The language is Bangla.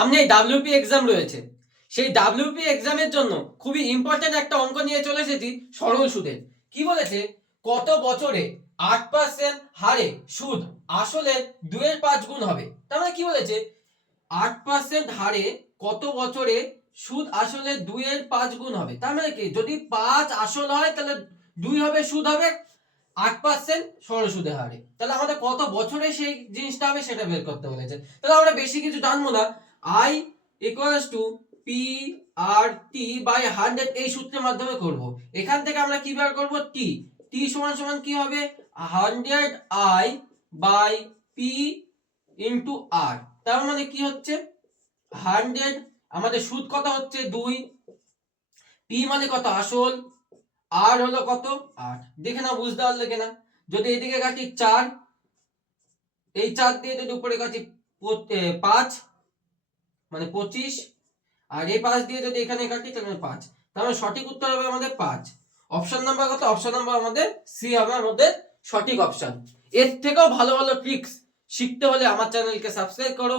সামনেই ডাব্লিউপি এক্সাম রয়েছে। সেই ডাব্লিউপি এক্সামের জন্য খুবই ইম্পর্টেন্ট একটা অঙ্ক নিয়ে চলে এসেছি সরল সুদের। কি বলেছে, কত বছরে 8% হারে সুদ আসলের 2.5 গুণ হবে। তার মানে কি বলেছে, 8% হারে কত বছরে সুদ আসলে 2.5 গুণ হবে। তার মানে কি, যদি 5 আসল হয় তাহলে 2 হবে সুদ হবে 8% সরল সুদের হারে। তাহলে আমাদের কত বছরে সেই জিনিসটা হবে সেটা বের করতে বলেছে। তাহলে আমরা বেশি কিছু জানবো না, I equals to P R T by 100 এই সূত্রের মাধ্যমে করব। এখান থেকে আমরা কি বের করব, টি টি সমান সমান কি হবে 100 I বাই পি ইনটু আর। তার মানে কি হচ্ছে 100, আমাদের সুদ কত হচ্ছে 2, পি মানে কত আসল, আর হলো কত 8। দেখে নাও বুঝতে পারলে কিনা। যদি এদিকে কাটি 4, এই 4 দিয়ে যদি উপরে কাটি 5 মানে 25, আর এই 5 দিয়ে যদি এখানে কাটি তাহলে 5। তাহলে সঠিক উত্তর হবে আমাদের 5। অপশন নাম্বার কত, অপশন নাম্বার আমাদের সি হবে আমাদের সঠিক অপশন। এর থেকেও ভালো ভালো ট্রিক্স শিখতে হলে আমার চ্যানেলকে সাবস্ক্রাইব করো।